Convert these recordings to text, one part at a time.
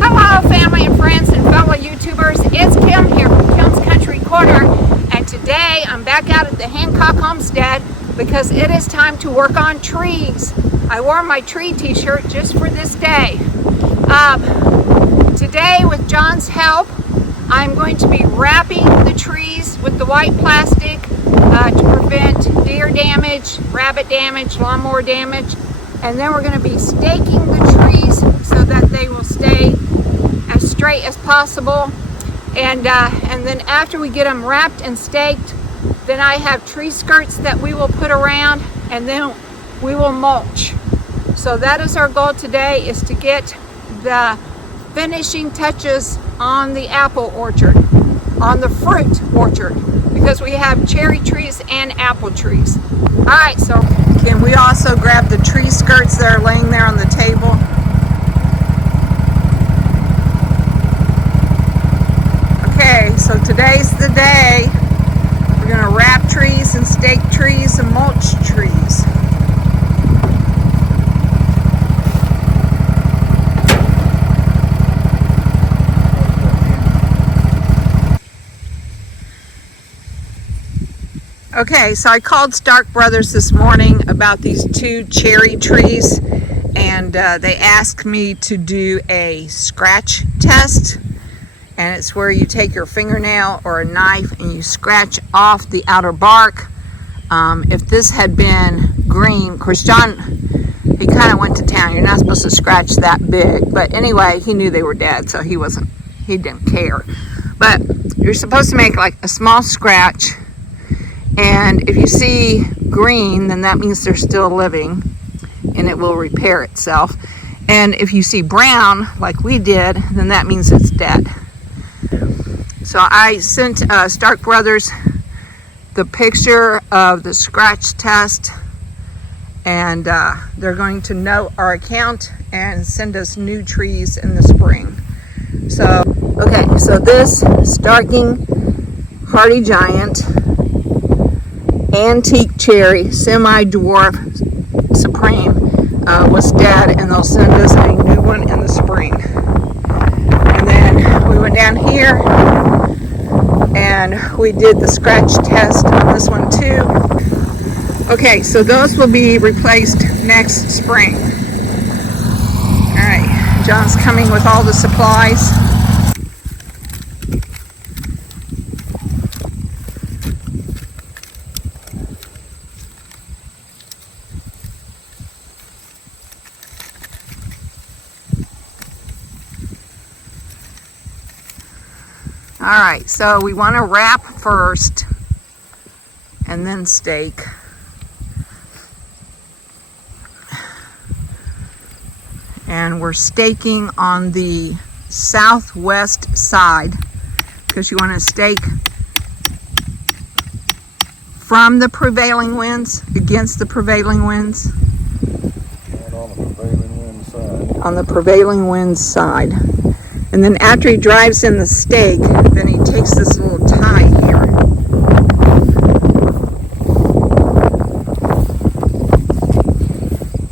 Hello, family and friends and fellow YouTubers. It's Kim here from Kim's Country Corner, and today I'm back out at the Hancock Homestead because it is time to work on trees. I wore my tree t-shirt just for this day. Today, with John's help, I'm going to be wrapping the trees with the white plastic to prevent deer damage, rabbit damage, lawnmower damage, and then we're going to be staking the trees so that they will stay as straight as possible. And then after we get them wrapped and staked, then I have tree skirts that we will put around, and then we will mulch. So that is our goal today, is to get the finishing touches on the apple orchard, on the fruit orchard, because we have cherry trees and apple trees. All right, so can we also grab the tree skirts that are laying there on the table? Okay, so today's the day. We're gonna wrap trees and stake trees and mulch trees. Okay, so I called Stark Brothers this morning about these two cherry trees, and they asked me to do a scratch test, and it's where you take your fingernail or a knife and you scratch off the outer bark. If this had been green, of course John, he kind of went to town. You're not supposed to scratch that big, but anyway, he knew they were dead, so he didn't care. But you're supposed to make like a small scratch, and if you see green, then that means they're still living and it will repair itself. And if you see brown, like we did, then that means it's dead. So I sent Stark Brothers the picture of the scratch test, and they're going to note our account and send us new trees in the spring. So, okay, so this Starking Hardy Giant Antique Cherry Semi-Dwarf Supreme was dead, and they'll send us a new one in the spring. And then we went down here and we did the scratch test on this one too. Okay, so those will be replaced next spring. All right, John's coming with all the supplies. All right, so we want to wrap first and then stake. And we're staking on the southwest side because you want to stake from the prevailing winds, against the prevailing winds. And on the prevailing wind side. On the prevailing wind side. And then after he drives in the stake, then he takes this little tie here.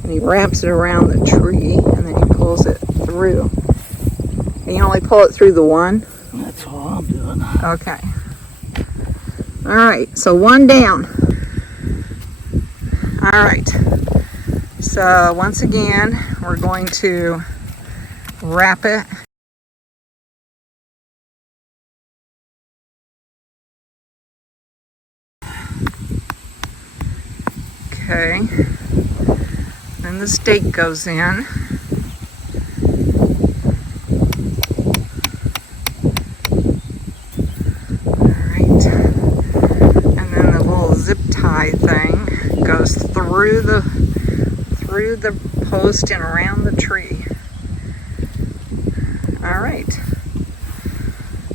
And he wraps it around the tree, and then he pulls it through. And you only pull it through the one? That's all I'm doing. Okay. All right, so one down. All right. So once again, we're going to wrap it. Okay, then the stake goes in. Alright, and then the little zip tie thing goes through the post and around the tree. Alright.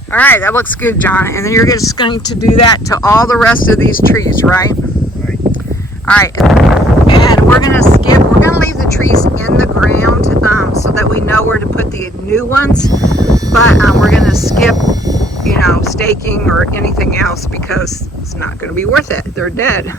Alright, that looks good, John. And then you're just going to do that to all the rest of these trees, right? All right, and we're gonna leave the trees in the ground so that we know where to put the new ones, but we're gonna skip, staking or anything else because it's not gonna be worth it. They're dead.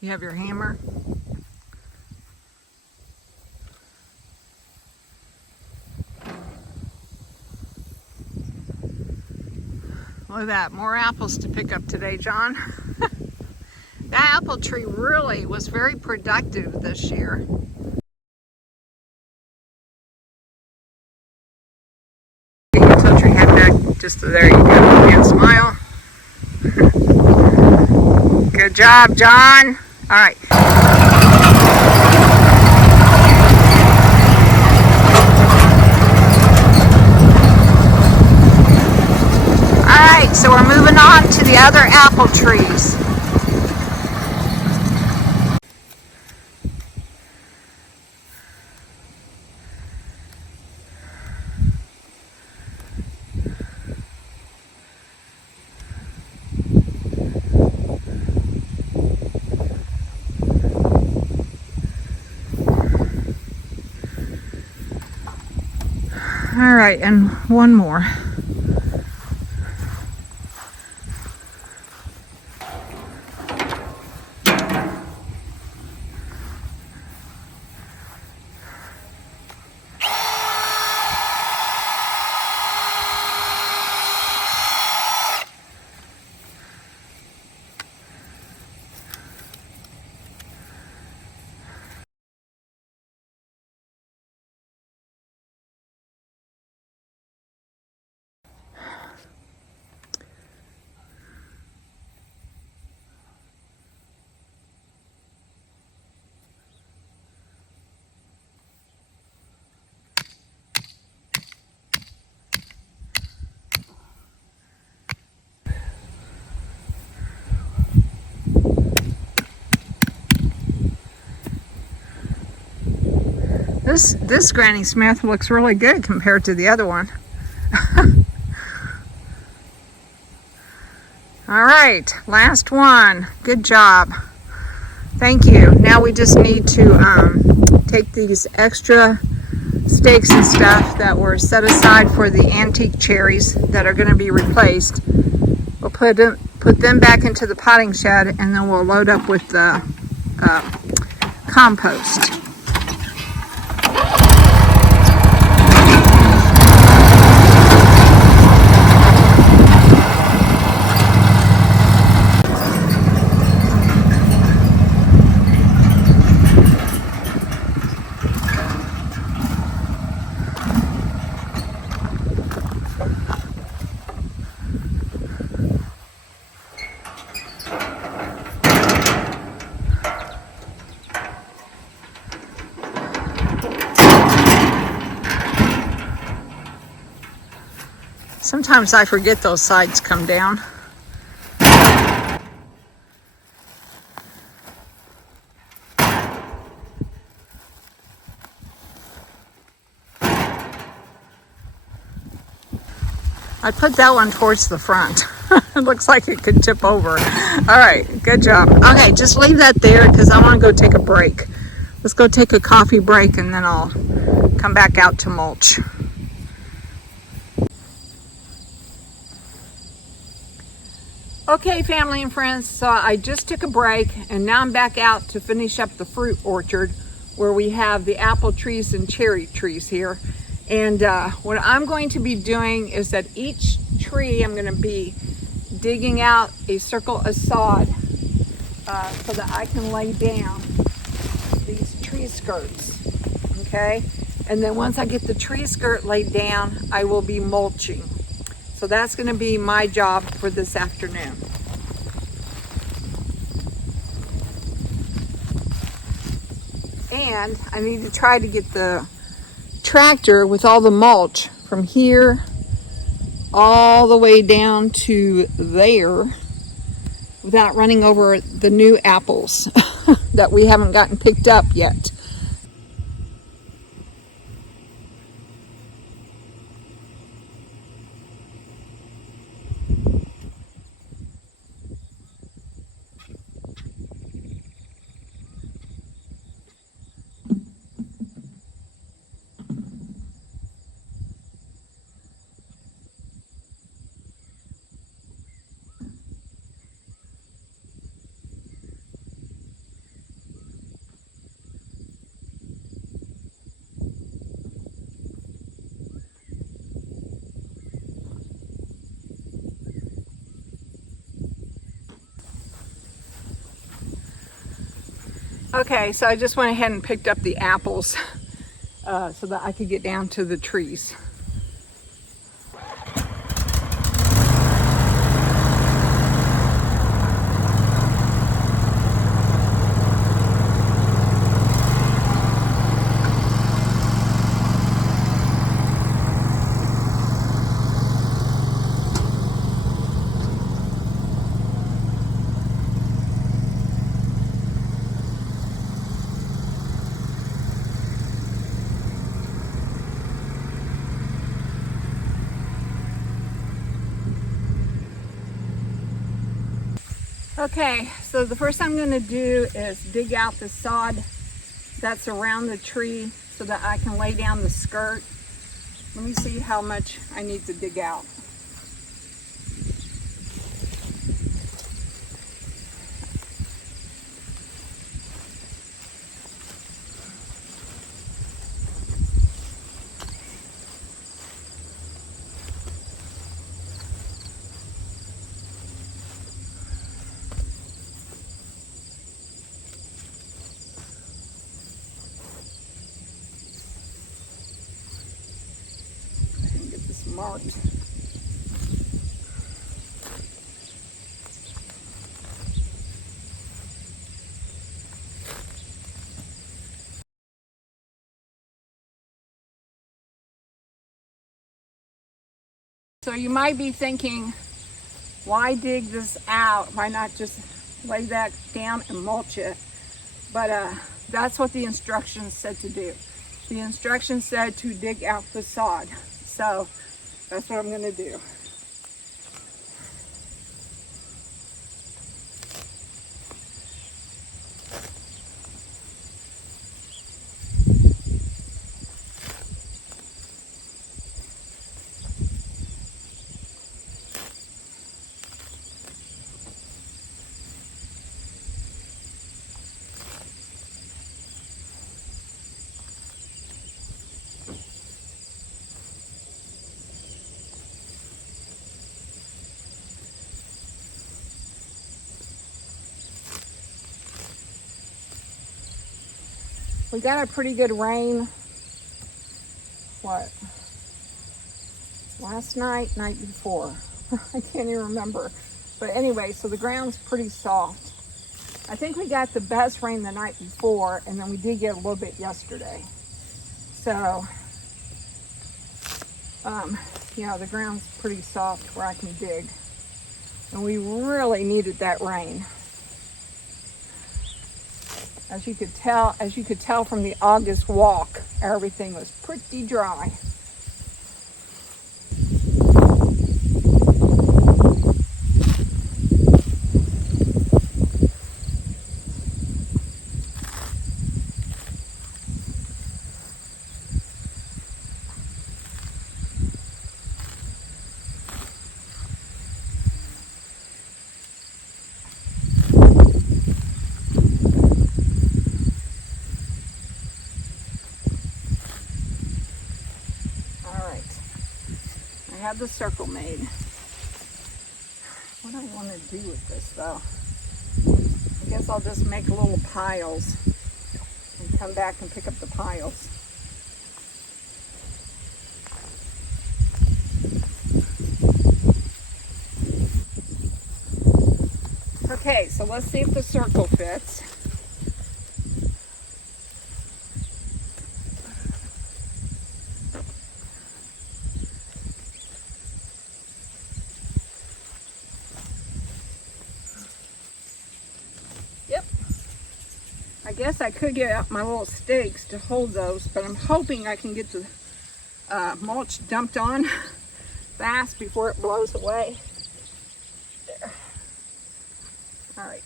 You have your hammer? Look at that, more apples to pick up today, John. That apple tree really was very productive this year. Get your poultry head back, just there you go, and smile. Good job, John. All right. Alright, so we're moving on to the other apple trees. Alright, and one more. This Granny Smith looks really good compared to the other one. All right, last one. Good job. Thank you. Now we just need to take these extra stakes and stuff that were set aside for the antique cherries that are going to be replaced. We'll put them back into the potting shed, and then we'll load up with the compost. Sometimes I forget those sides come down. I put that one towards the front. It looks like it could tip over. All right, good job. Okay, just leave that there because I want to go take a break. Let's go take a coffee break and then I'll come back out to mulch. Okay, family and friends, so I just took a break and now I'm back out to finish up the fruit orchard where we have the apple trees and cherry trees here. And what I'm going to be doing is that each tree I'm going to be digging out a circle of sod so that I can lay down these tree skirts, okay? And then once I get the tree skirt laid down, I will be mulching. So that's going to be my job for this afternoon. And I need to try to get the tractor with all the mulch from here all the way down to there without running over the new apples that we haven't gotten picked up yet. Okay, so I just went ahead and picked up the apples so that I could get down to the trees. Okay, so the first thing I'm going to do is dig out the sod that's around the tree so that I can lay down the skirt. Let me see how much I need to dig out. Marked. So you might be thinking, why dig this out? Why not just lay that down and mulch it? But that's what the instructions said to do. The instructions said to dig out the sod. So that's what I'm going to do. We got a pretty good rain, last night before. I can't even remember. But anyway, so the ground's pretty soft. I think we got the best rain the night before, and then we did get a little bit yesterday. So, the ground's pretty soft where I can dig. And we really needed that rain. As you could tell from the August walk, everything was pretty dry. have the circle made. What do I want to do with this though? I guess I'll just make little piles and come back and pick up the piles. Okay, so let's see if the circle fits. Yep. I guess I could get out my little stakes to hold those, but I'm hoping I can get the mulch dumped on fast before it blows away. There. All right.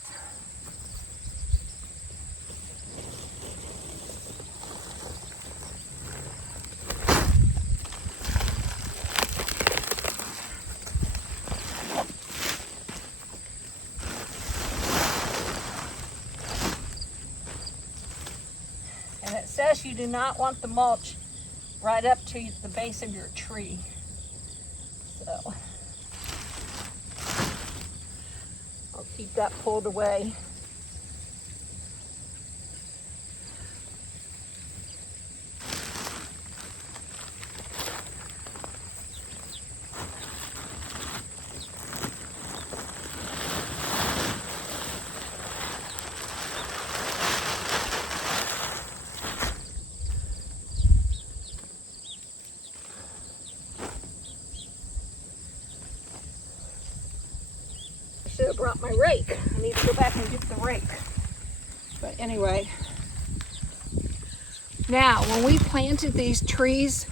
And it says you do not want the mulch right up to the base of your tree. So I'll keep that pulled away. Should have brought my rake. I need to go back and get the rake. But anyway, now when we planted these trees,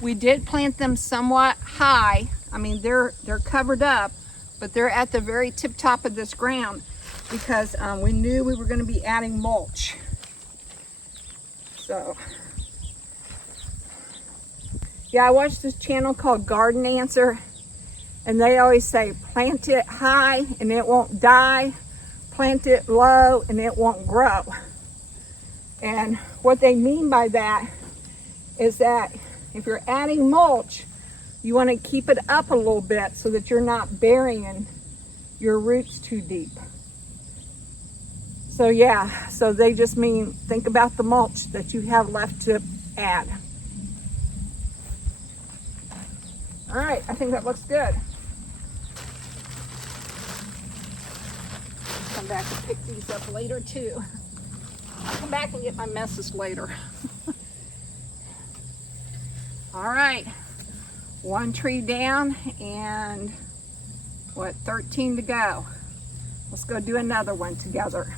we did plant them somewhat high. I mean, they're covered up, but they're at the very tip top of this ground because we knew we were going to be adding mulch. So yeah, I watched this channel called Garden Answer. And they always say, plant it high and it won't die. Plant it low and it won't grow. And what they mean by that is that if you're adding mulch, you want to keep it up a little bit so that you're not burying your roots too deep. So yeah, so they just mean, think about the mulch that you have left to add. All right, I think that looks good. Come back and pick these up later too. I'll come back and get my messes later. All right, one tree down and what, 13 to go. Let's go do another one together.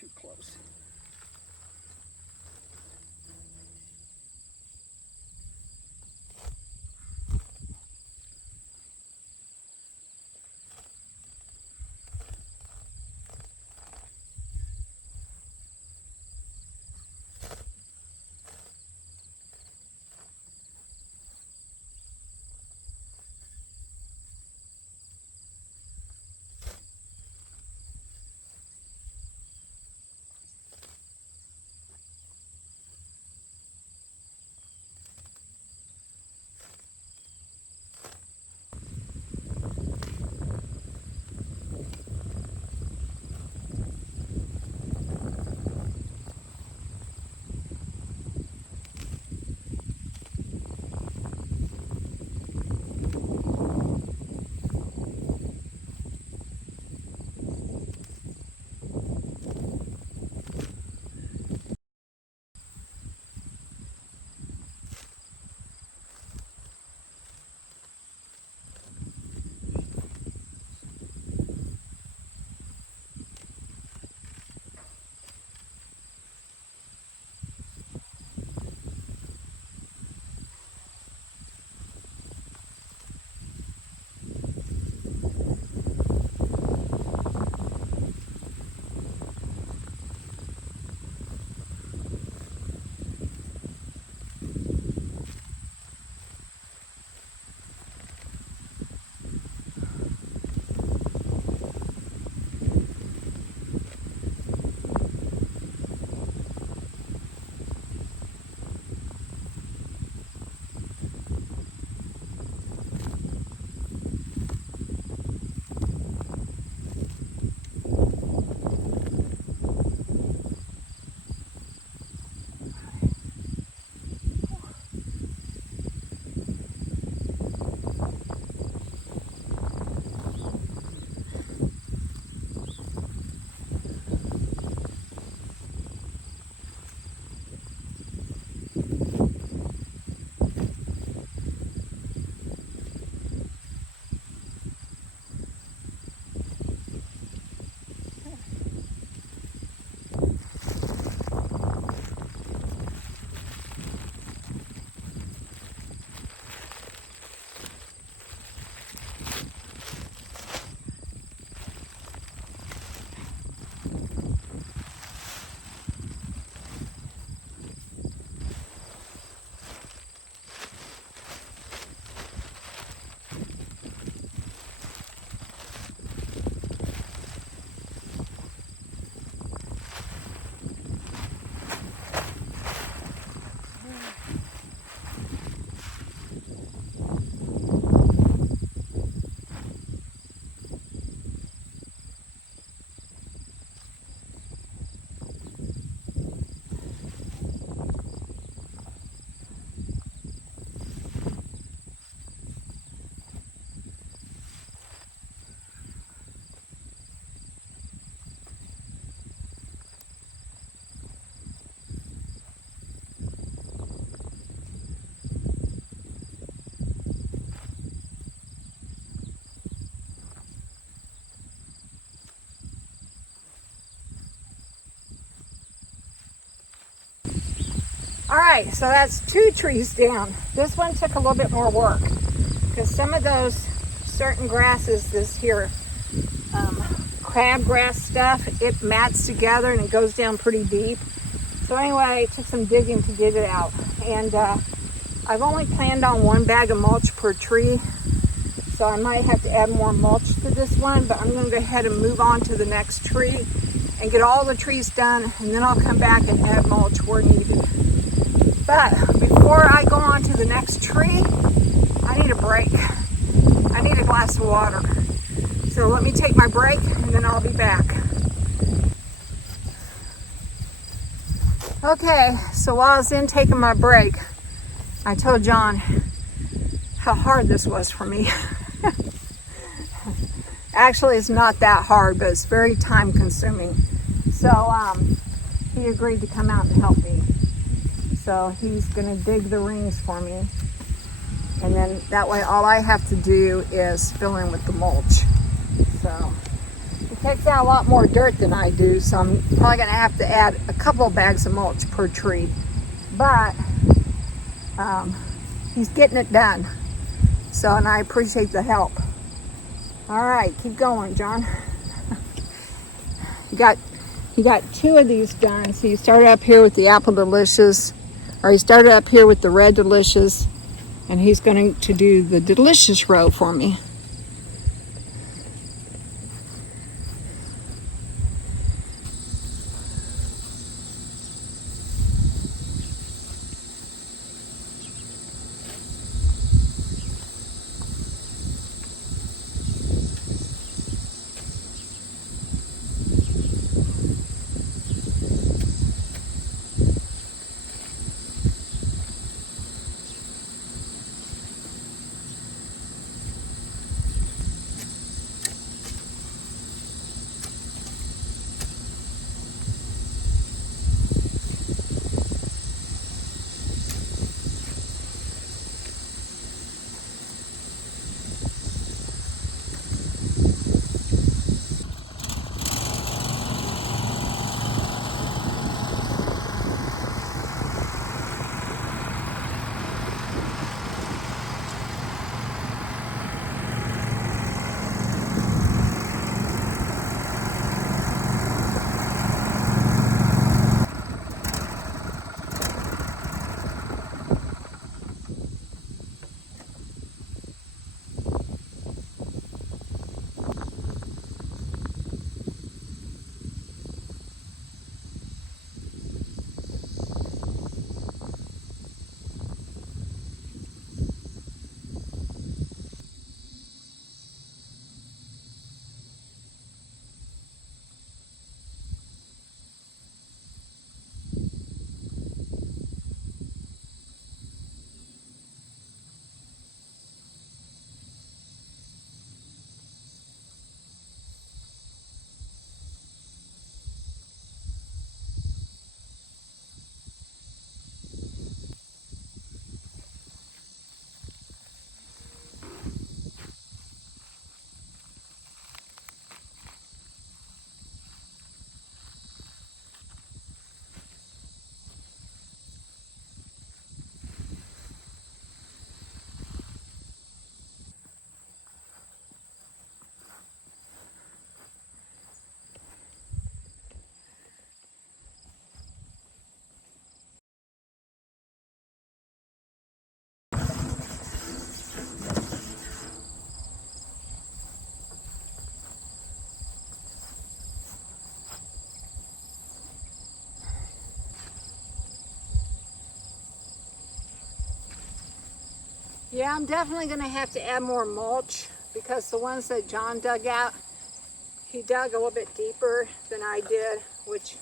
Too close. All right, so that's 2 trees down. This one took a little bit more work because some of those certain grasses, this here crabgrass stuff, it mats together and it goes down pretty deep. So anyway, it took some digging to get it out. And I've only planned on 1 bag of mulch per tree. So I might have to add more mulch to this one, but I'm going to go ahead and move on to the next tree and get all the trees done, and then I'll come back and add mulch where needed. But before I go on to the next tree, I need a break. I need a glass of water. So let me take my break and then I'll be back. Okay, so while I was in taking my break, I told John how hard this was for me. Actually, it's not that hard, but it's very time consuming. So he agreed to come out and help me. So he's gonna dig the rings for me. And then that way all I have to do is fill in with the mulch. So he takes out a lot more dirt than I do, so I'm probably gonna have to add a couple of bags of mulch per tree. But he's getting it done. So, and I appreciate the help. All right, keep going, John. You got 2 of these done. So you started up here with the apple delicious, or he started up here with the red delicious, and he's going to do the delicious row for me. Yeah, I'm definitely going to have to add more mulch because the ones that John dug out, he dug a little bit deeper than I did, which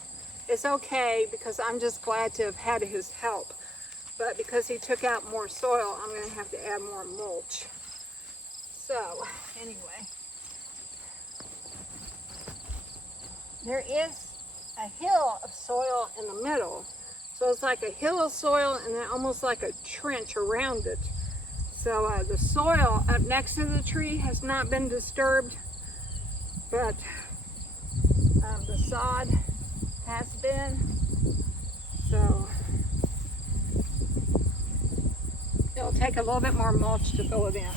is okay because I'm just glad to have had his help. But because he took out more soil, I'm going to have to add more mulch. So, anyway, there is a hill of soil in the middle. So it's like a hill of soil and then almost like a trench around it. So the soil up next to the tree has not been disturbed, but the sod has been. So take a little bit more mulch to fill it in.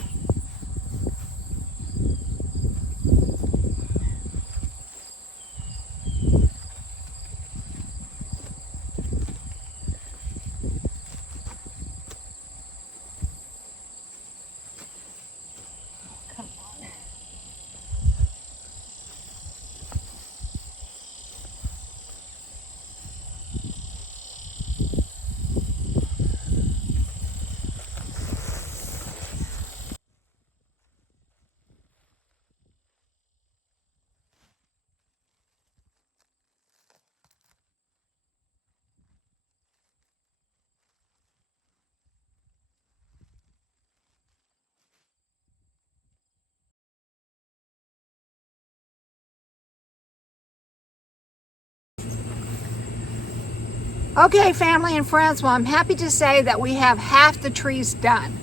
Okay, family and friends, well, I'm happy to say that we have half the trees done.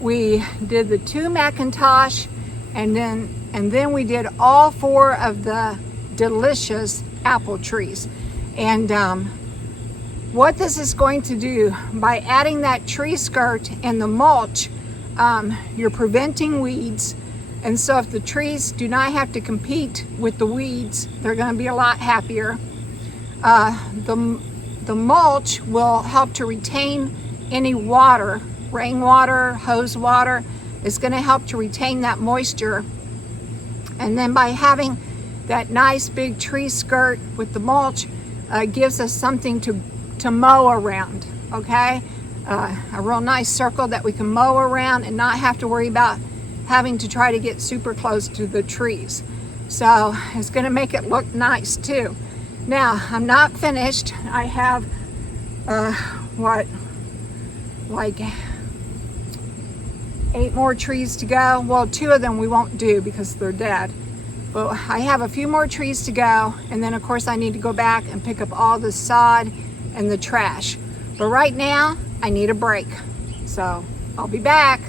We did the 2 Macintosh, and then we did all 4 of the delicious apple trees. And what this is going to do, by adding that tree skirt and the mulch, you're preventing weeds. And so if the trees do not have to compete with the weeds, they're going to be a lot happier. The mulch will help to retain any water, rainwater, hose water. It's going to help to retain that moisture. And then by having that nice big tree skirt with the mulch, gives us something to mow around, okay? A real nice circle that we can mow around and not have to worry about having to try to get super close to the trees. So it's going to make it look nice too. Now, I'm not finished. I have, like 8 more trees to go. Well, 2 of them we won't do because they're dead. But I have a few more trees to go. And then, of course, I need to go back and pick up all the sod and the trash. But right now, I need a break. So I'll be back.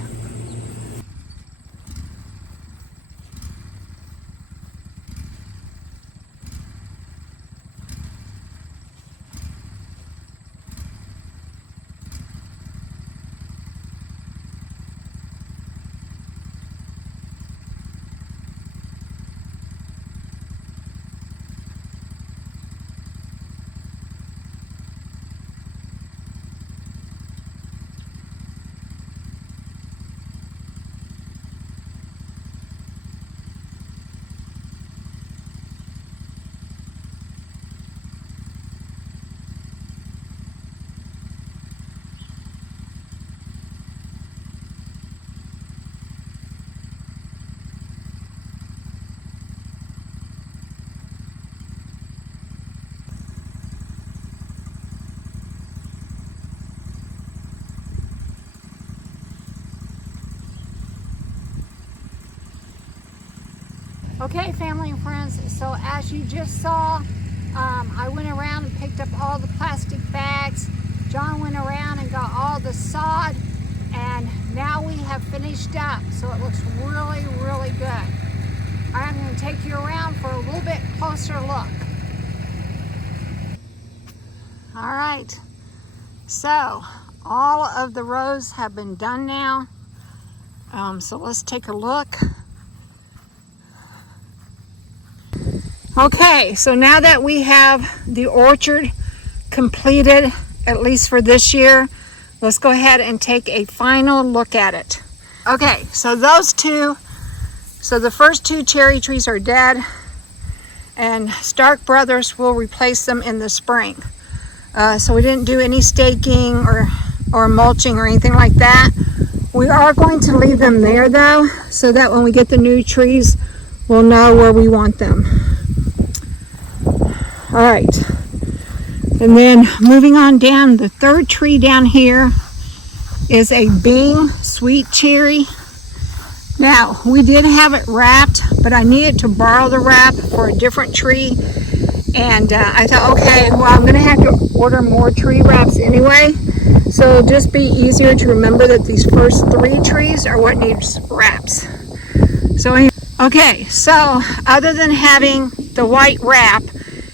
Okay, family and friends, so as you just saw, I went around and picked up all the plastic bags. John went around and got all the sod, and now we have finished up, so it looks really, really good. I'm going to take you around for a little bit closer look. All right, so all of the rows have been done now, so let's take a look. Okay, so now that we have the orchard completed, at least for this year, let's go ahead and take a final look at it. Okay, so the first 2 cherry trees are dead, and Stark Brothers will replace them in the spring. So we didn't do any staking or mulching or anything like that. We are going to leave them there though, so that when we get the new trees, we'll know where we want them. All right, and then moving on down, the 3rd tree down here is a Bing sweet cherry. Now, we did have it wrapped, but I needed to borrow the wrap for a different tree. And I thought, okay, well, I'm gonna have to order more tree wraps anyway. So it'll just be easier to remember that these first 3 trees are what needs wraps. So anyway, okay, so other than having the white wrap,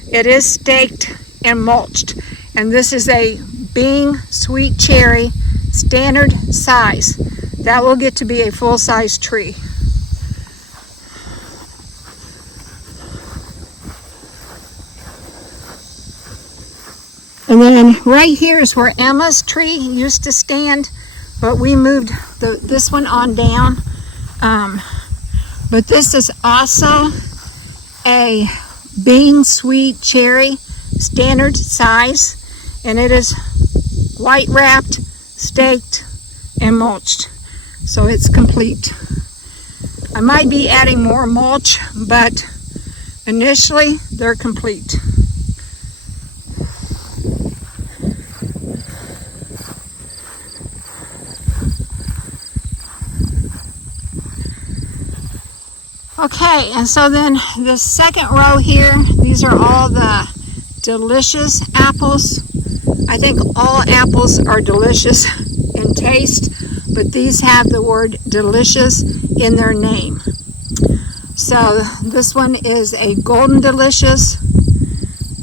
it is staked and mulched. And this is a Bing sweet cherry, standard size. that will get to be a full-size tree. And then right here is where Emma's tree used to stand, but we moved this one on down. But this is also a bean sweet cherry, standard size, and it is white wrapped, staked, and mulched. So it's complete. I might be adding more mulch, but initially they're complete. Okay, and so then the second row here, these are all the delicious apples. I think all apples are delicious in taste, but these have the word delicious in their name. So this one is a golden delicious,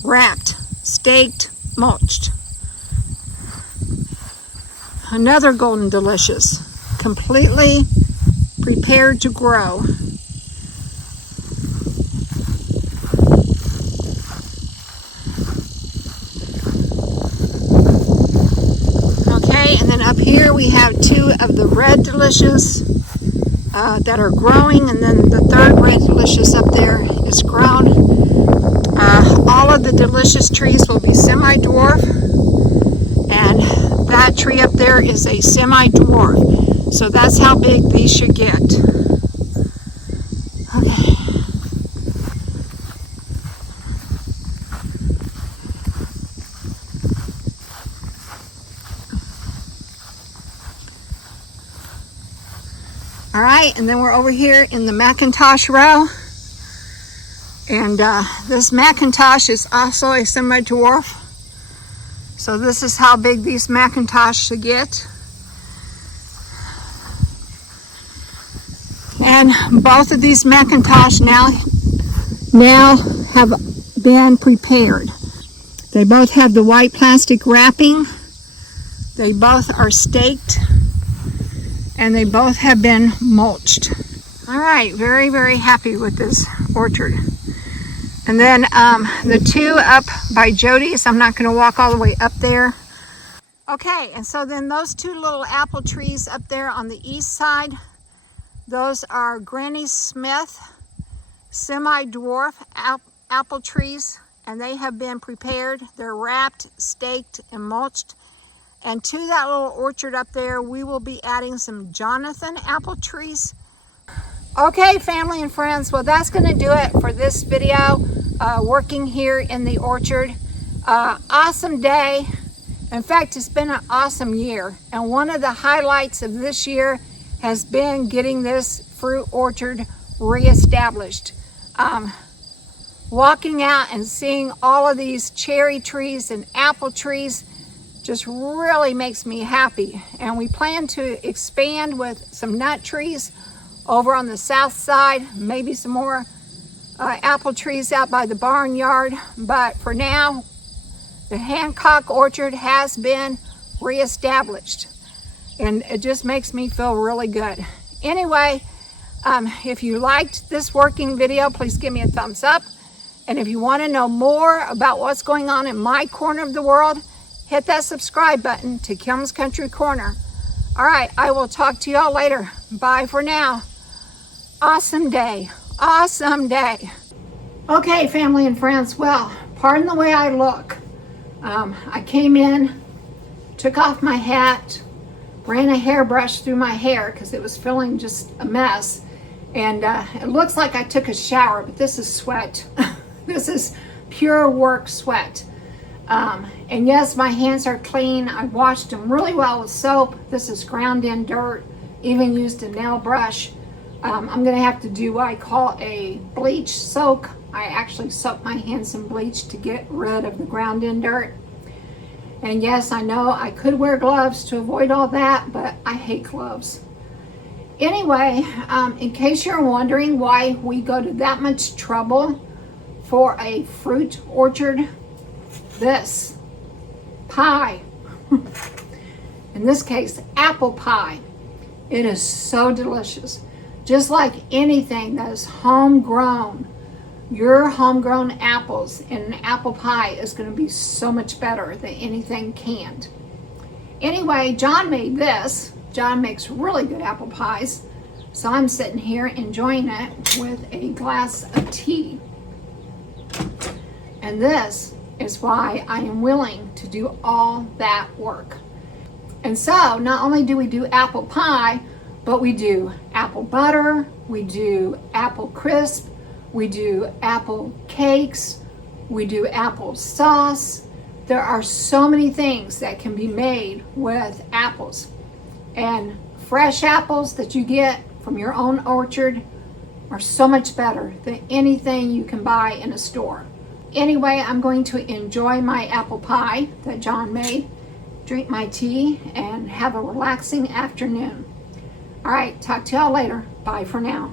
wrapped, staked, mulched. Another golden delicious, completely prepared to grow. And then up here we have two of the red delicious that are growing, and then the third red delicious up there is grown. All of the delicious trees will be semi-dwarf, and that tree up there is a semi-dwarf. So that's how big these should get. Okay. All right, and then we're over here in the Macintosh row. And this Macintosh is also a semi-dwarf. So this is how big these Macintosh should get. And both of these Macintosh now have been prepared. They both have the white plastic wrapping. They both are staked. And they both have been mulched. All right, very, very happy with this orchard. And then the two up by Jody's, I'm not gonna walk all the way up there. Okay, and so then those two little apple trees up there on the east side, those are Granny Smith semi-dwarf apple trees, and they have been prepared. They're wrapped, staked, and mulched. And to that little orchard up there, we will be adding some Jonathan apple trees. Okay, family and friends, well, that's gonna do it for this video, working here in the orchard. Awesome day. In fact, it's been an awesome year. And one of the highlights of this year has been getting this fruit orchard reestablished. Walking out and seeing all of these cherry trees and apple trees just really makes me happy. And we plan to expand with some nut trees over on the south side, maybe some more apple trees out by the barnyard. But for now, the Hancock orchard has been reestablished, and it just makes me feel really good. Anyway, if you liked this working video, please give me a thumbs up. And if you want to know more about what's going on in my corner of the world, hit that subscribe button to Kim's Country Corner. All right, I will talk to y'all later. Bye for now. Awesome day. Awesome day. Okay, family and friends. Well, pardon the way I look. I came in, took off my hat, ran a hairbrush through my hair because it was feeling just a mess. And it looks like I took a shower, but this is sweat. This is pure work sweat. And yes, my hands are clean. I washed them really well with soap. This is ground in dirt, even used a nail brush. I'm gonna have to do what I call a bleach soak. I actually soak my hands in bleach to get rid of the ground in dirt. And yes, I know I could wear gloves to avoid all that, but I hate gloves. Anyway, in case you're wondering why we go to that much trouble for a fruit orchard, this pie, in this case, apple pie, It is so delicious. Just like anything that is homegrown, your homegrown apples in an apple pie is going to be so much better than anything canned. Anyway, John made this. John makes really good apple pies. So I'm sitting here enjoying it with a glass of tea. And this is why I am willing to do all that work. And so not only do we do apple pie, but we do apple butter, we do apple crisp, we do apple cakes, we do apple sauce. There are so many things that can be made with apples. And fresh apples that you get from your own orchard are so much better than anything you can buy in a store. Anyway, I'm going to enjoy my apple pie that John made, drink my tea, and have a relaxing afternoon. All right, talk to y'all later. Bye for now.